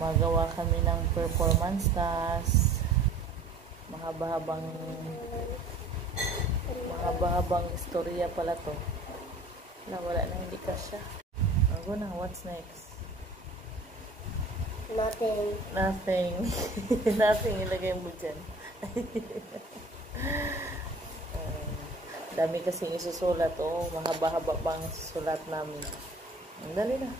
Magawa kami ng performance task. Mahaba-habang istorya pala to. Wala na, hindi kasya. Ako na, what's next? Nothing. Nothing ilagay mo dyan. Dami kasing isusulat. Mahaba-haba pang sulat namin. Ang dali na.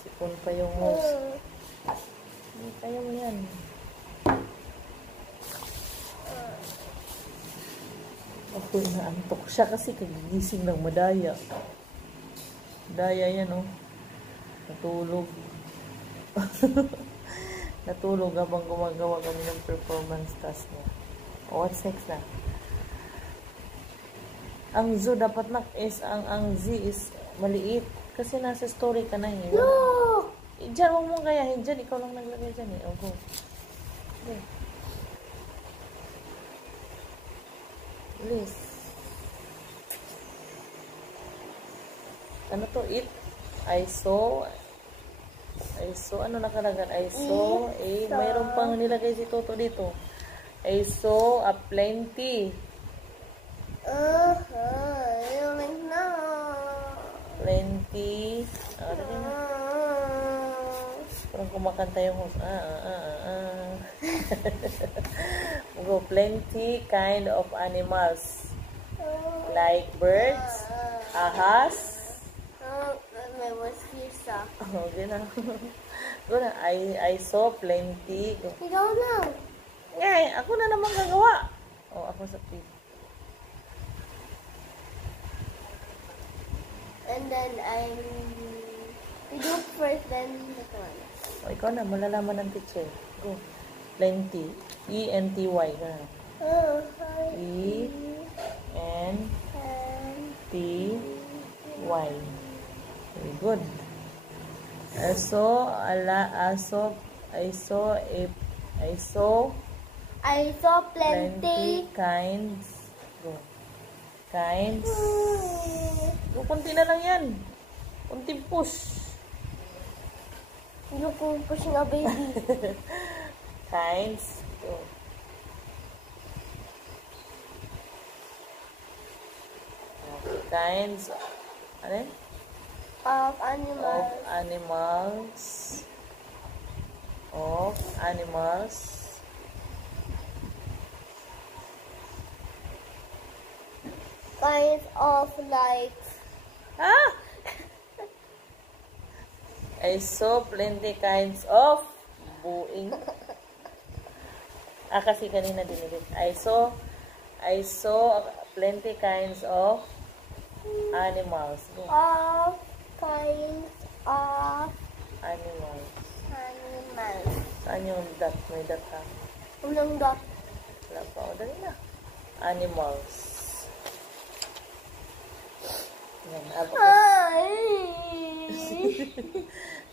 Sipon pa yung host. Kaya mo yan. Ako'y naantok siya kasi kagigising ng madaya. Daya yan, Natulog. Natulog habang gumagawa kami ng performance task niya. What's next na? Ang Z dapat is ang Z is maliit. Kasi nasa story ka na eh. No! Diyan, huwag mong gayahin dyan. Ikaw lang naglagay dyan eh. Go. Okay. Please. Ano to? I saw, ano nakalagan? I saw, mayroon pang nilagay si Toto dito. I saw a plenty. Plenty. Parang kumakanta yung host. Go, plenty kind of animals. Like birds, ahas. Okay na. Go na. I saw plenty. Ikaw na. Ngay, ako na naman gagawa. Ako sa P. And then we do first, then the one. Ikaw na, malalaman ng teacher. Go. Plenty. E-N-T-Y. E-N-T-Y. Very good. I saw plenty kinds. Go. Kinds. Kunti na lang yan. Kunting push. Hindi ko push nga, baby. Kinds. Go. Kinds. Ano? Of animals. Kinds of like. I saw plenty kinds of buing. Kasi kanina dinilit. I saw plenty kinds of animals. Kinds of animals. Saan yung dot? May dot ha? Unang dot. Wala pa. Dali na. Animals. Yan.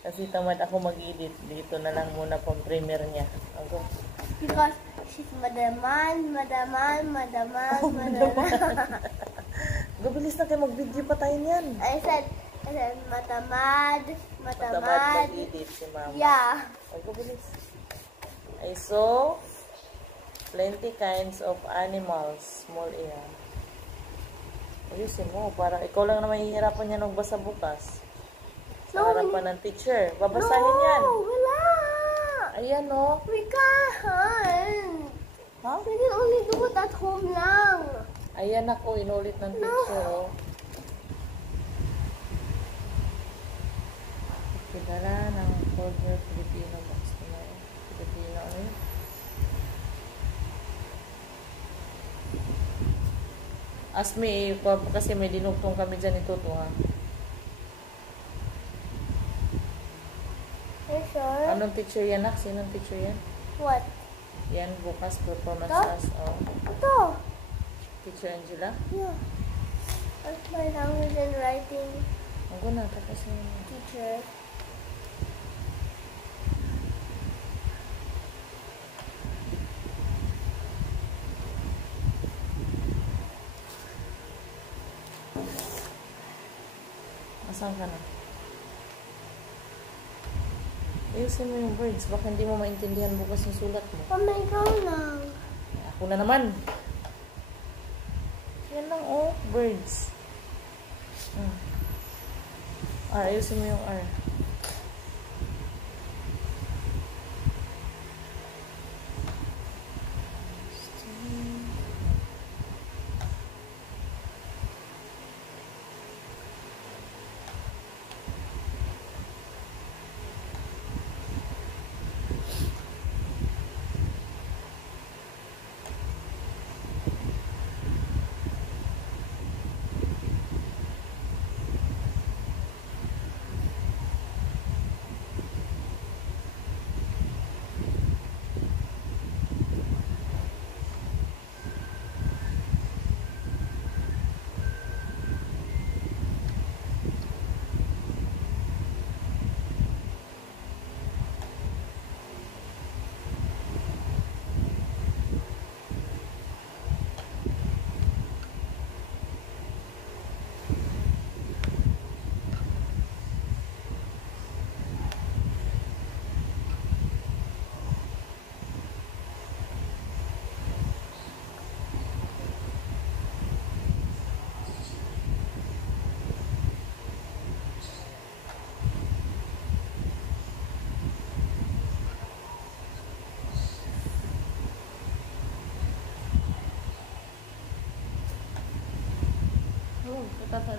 Kasi tamad ako mag-edit. Dito na lang muna pang premiere niya. Ako. Because she's madaman. Gabilis na kayo mag-video pa tayo niyan. I said matamad. Mag-edit si mama. Yeah. Gabilis. I saw plenty kinds of animals. Small air. Ayusin mo. Parang ikaw lang naman hihirapan niya magbasa bukas. Sa harapan ng teacher. Babasahin yan. Wala. Ayan o. We can't. Huh? We can only do it at home lang. Ayan ako, inulit ng teacher, Kilala ng Folder Filipino box na Filipino, ano yun? Ask me, kasi may dinugtong kami dyan ito, ha? Are you sure? Anong teacher yan, nak? Sinong teacher yan? What? Yan, bukas, performance Ito? task. Ito. Teacher Angela? Yeah. That's my language and writing Ang na, tapos yung teacher. Asan ka na? Ayusin mo yung words. Baka hindi mo maintindihan bukas yung sulat mo. Mama, ikaw lang. Ako na naman. Yan lang, oh. Birds. R. Ayusin mo yung R.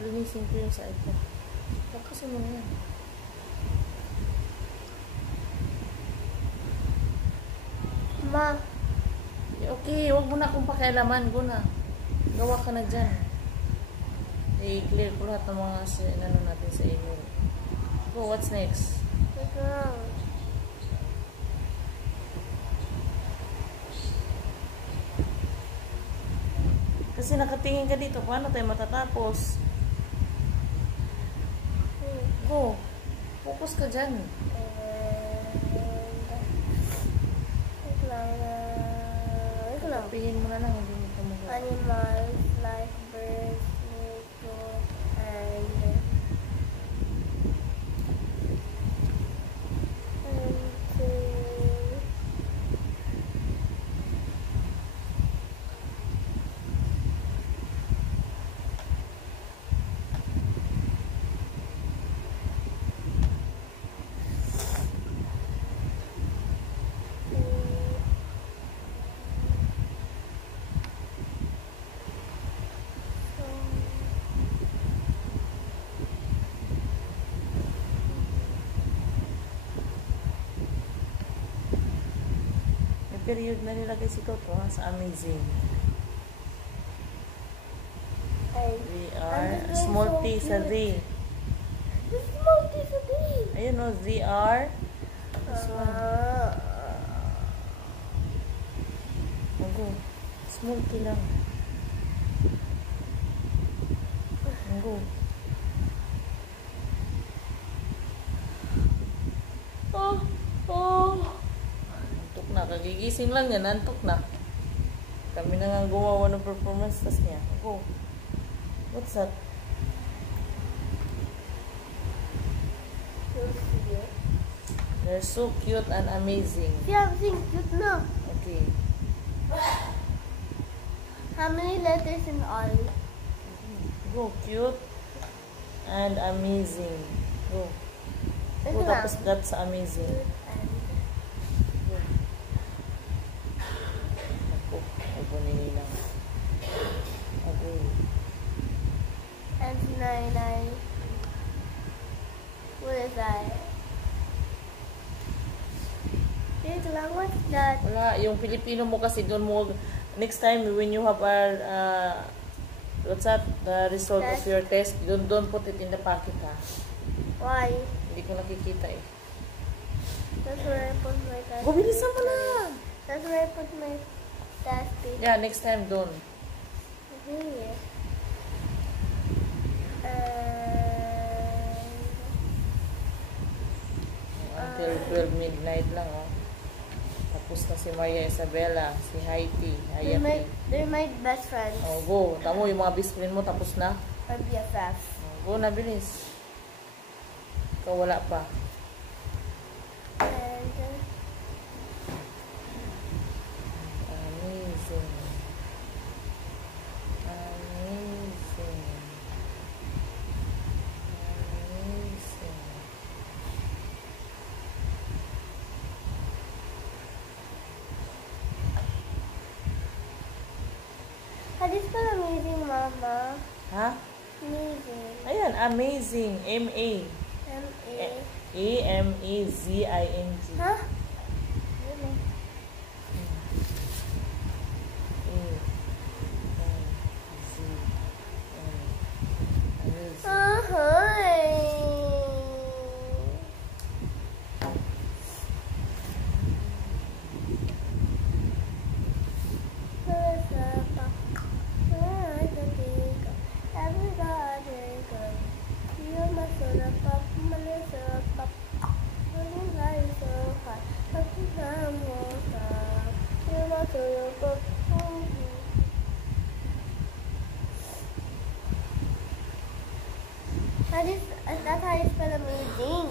Linisin ko yung sa iPad. Tapos mo na yan. Ma. Okay, huwag mo na akong pakialaman. Go na. Gawa ka na dyan. I-clear ko lahat ng mga ano natin sa email. Go, what's next? Wait lang. Kasi nakatingin ka dito. Paano tayo matatapos? Go. Focus ka dyan. Wait lang. Wait lang. Tapihin mo na lang. Hindi mo ka mag- Animals like birds, nature, and period na nilagay si Toto sa amazing. We are small T sa D. Small T sa D. Ayun o, they are. This one. Go. Small T lang. Go. Kagigising lang yan, nantok na. Kami na nga gumawa ng performance tas niya. Go. What's that? They're so cute and amazing. Yeah, think cute na. Okay. How many letters in all? Go. Cute and amazing. Go. Go, Ito tapos lang. that's amazing. And 99. What is that? Wait lang, what's that? Wala, yung Filipino mo kasi doon mo, next time when you have our, what's that, the result of your test, don't put it in the pocket ha. Why? Hindi ko nakikita eh. That's where I put my test. Bilisan mo na! That's where I put my test paper. Yeah, next time doon. Here. Until 12 midnight lang oh. Tapos na si Maria Isabela, si Haiti, Hayati. They're my best friends. Oh, go. Tamo yung mga best friend mo tapos na. My BFF. Oh, go na bilis. Ikaw wala pa. And Amazing. Amazing. Amazing. Hadis pala amazing, Mama. Ha? Amazing. Ayan, amazing. M-A. M-A. A-M-A-Z-I-N-G. Ha? Yun eh. A-M-Z-N. Amazing. Ahoy! That's how you spell amazing.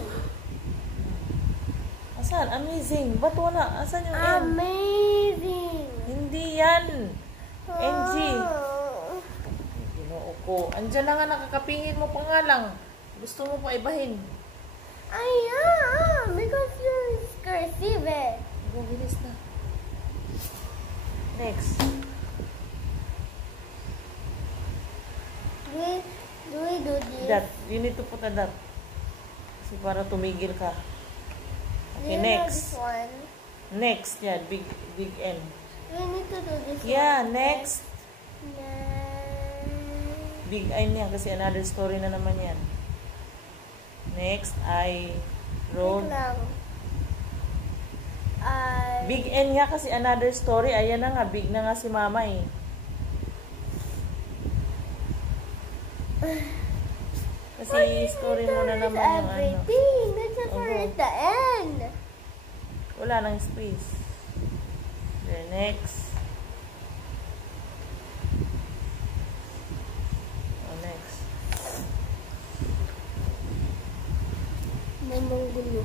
Asan? Amazing. Ba't wala? Asan yung N? Amazing. Hindi yan. NG. Oh. Ginoo ko. Andiyan na nga nakakapingin mo pa nga lang. Gusto mo pa ibahin. Ayan, because you're cursive eh. Bilis na. Next. Do we do this? That. You need to put a dot. Kasi para tumigil ka. Do Okay, you know next. this one? Next. Yan. Big N. Do we need to do this Yeah, one? next. Next. Big N yan kasi another story na naman yan. Next, I wrote. Wait lang. Big N nga kasi another story. Ayan na nga. Big na nga si mama eh. Kasi story mo na naman yung ano. Everything. That's just for Okay. at the end. Wala nang space. Then next. Oh, next. May manggulo.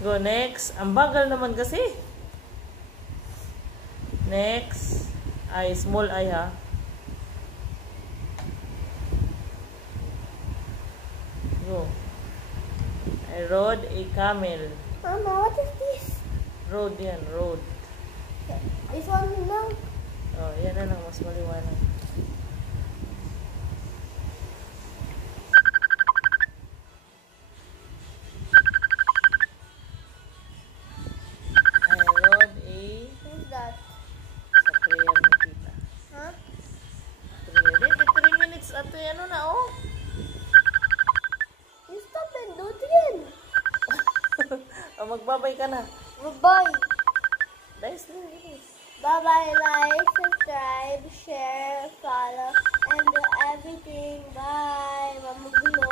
Go next. Ang bagal naman kasi. Next. I, small I ha. Go. I rode a camel. Mama, what is this? Road yan, road. This one lang. Oh, yan na lang, mas maliwanag. I rode a... Who's that? Sa prayer ni tita. Huh? 3 minutes at ano na, oh. You stop and do it again. Oh, magbabay ka na. Bye. Nice, nice. Bye-bye. Like, subscribe, share, follow, and do everything. Bye. Mamugulo.